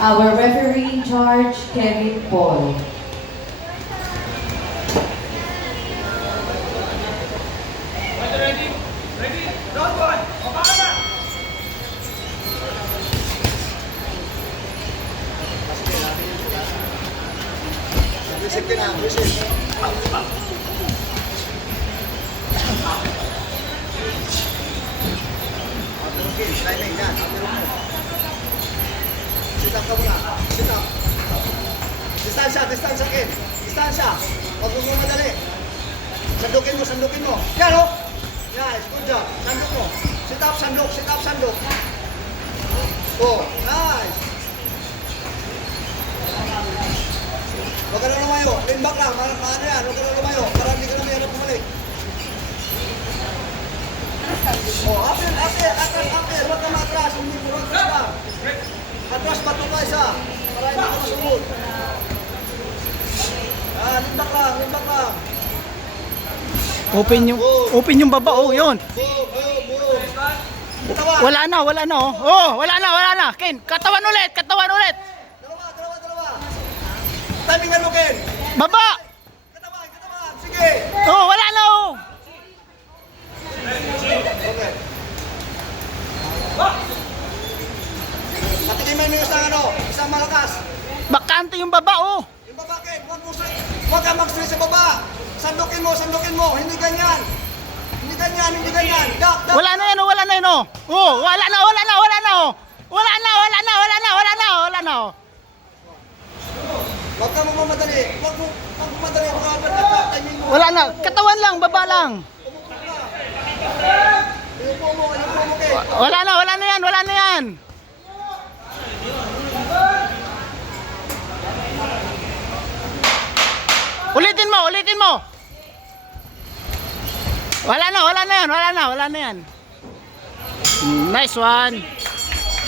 Our referee in charge, Kevin Paul. Ready? Ready? Round one. O, baka na. Receive ka na, receive. Okay, timing yan. Sit up ka muna. Sit up. Distansya, distansya kin. Distansya. Huwag mo madali. Sandukin mo, sandukin mo. Yan o. Nice, good job. Sanduk mo. Sit up, sanduk. Sit up, sanduk. Oh, nice. Huwag ka na lumayo. Lean back lang. Maano yan. Huwag ka na lumayo. Para hindi ka na may hanap bumalik. Oh, apir, apir, atras, apir. Huwag ka matras. Hindi mo atras lang. Atras bato ka isa. Para hindi ka masunod. Lean back lang, lean back lang. Open yung baba, oh, yun. Boom. Tawa. Wala na, oh. Oh, wala na. Ken, katawan ulit. Dalawa. Timingan mo, Ken. Baba. Katawan. Sige. Oh, wala na, oh. Okay. Patikiman mo yung isang malakas. Bakante yung baba, oh. Yung baba, Ken, huwag ka mag-stress sa baba. Sandukin mo. Hindi ganyan. Dak. Wala na yan, oh. Oh, wala na, oh. Wala na, oh. Huwag ka mo mamadali. Huwag mo mamadali. Timing mo. Wala na, katawan lang, baba lang. Ayupo mo, Ken. Wala na yan. Ulitin mo. Wala na yan. Nice one.